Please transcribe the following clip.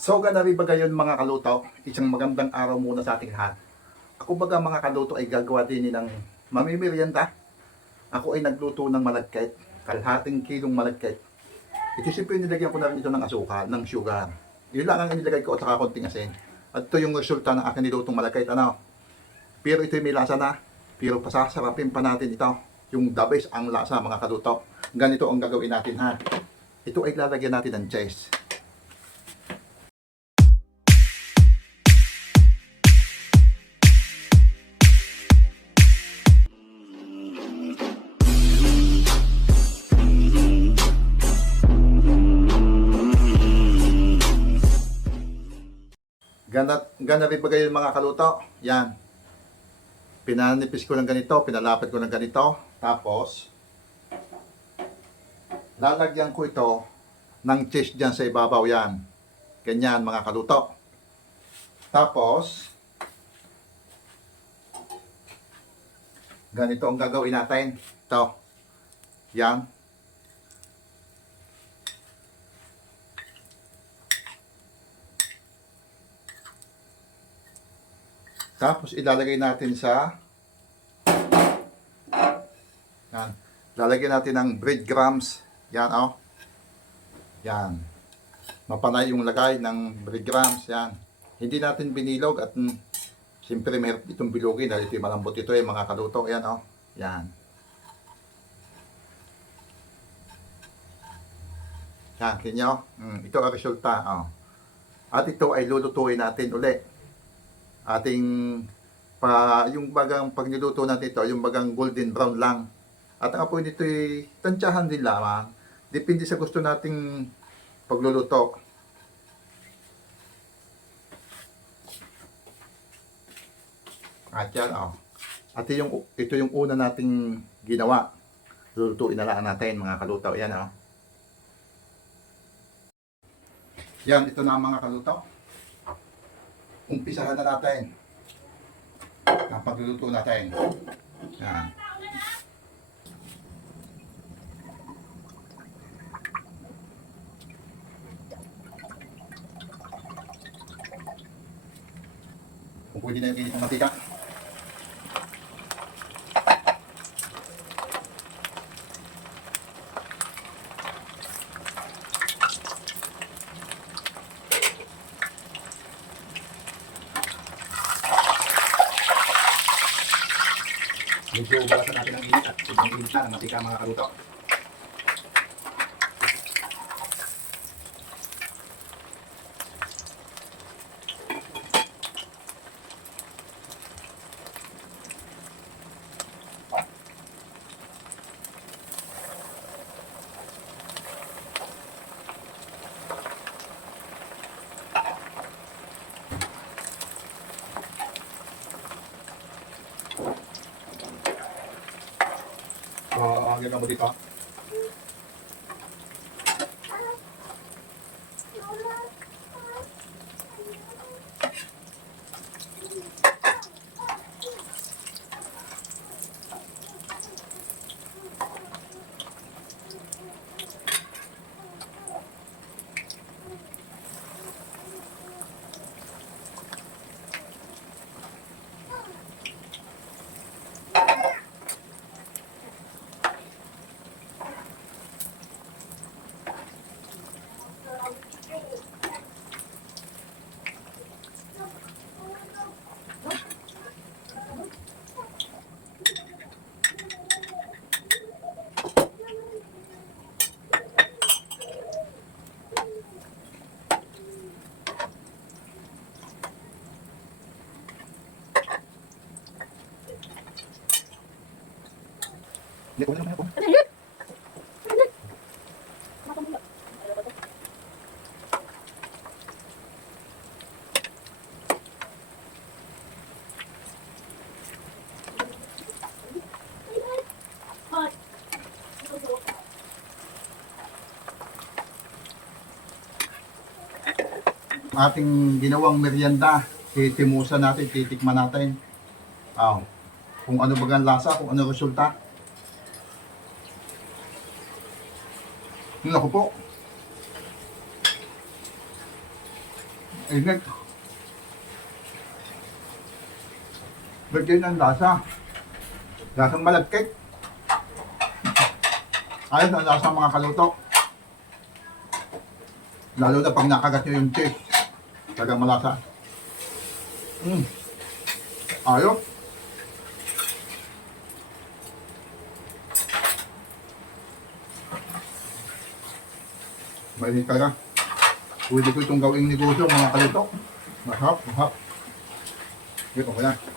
So ganari ba gayon mga kaluto, isang magandang araw muna sa ating lahat. Ako baga mga kaluto ay gagawa din ng mamimerienda. Ako ay nagluto ng malagkit, kalahating kilong malagkit. Ito siyempre nilagyan ko na rin ito ng asukal, ng sugar. Yun lang ang inilagay ko at saka konting asin. At ito yung resulta ng aking nilutong malagkit. Pero ito may lasa na, pero pasasarapin pa natin ito. Yung the best ang lasa mga kaluto. Ganito ang gagawin natin ha. Ito ay lalagyan natin ng cheese. Ganap ba kayo mga kaluto? Yan. Pinanipis ko ng ganito, pinalapit ko ng ganito. Tapos, lalagyan ko ito ng cheese dyan sa ibabaw yan. Ganyan mga kaluto. Tapos, ganito ang gagawin natin. Ito. Yan. Tapos ilalagay natin sa yan. Lalagyan natin ng breadcrumbs. Yan Yan. Mapanay yung lagay ng breadcrumbs. Yan. Hindi natin binilog at siyempre mahirap itong bilogin dahil ito malambot ito mga kaluto. Yan Yan. Yan, kinyo. Ito ang resulta. At ito ay lulutuin natin uli. Yung bagang pag niluto natin ito, yung bagang golden brown lang. At ang apoy nito ay tansyahan din lamang. Depende sa gusto nating pagluluto. At yan At ito yung una nating ginawa. Lulutuin na lang natin mga kaluto. Yan Yan, ito na ang mga kaluto. Umpisahan na natin ang pagluluto natin. Yan. Kung pwede na yung init ng mantika. Medyo balasan natin ang init at sobrang init na ng mantika mga kaluto. Ang gagawin mo dito. Hindi ko naman ako. Ating ginawang merienda, titimusan natin, titikman natin. Kung ano bagang lasa, kung ano resulta. Naku po. Init. Bigyan ng lasa. Lasang malagkit. Ayos ang lasa mga kaluto. Lalo na pag nakagat nyo yung cheese. Talagang malasa. Ayos. Mainit talaga. Pwede ko itong gawing negosyo mga kaluto. Masarap, masarap. Ito ko yan.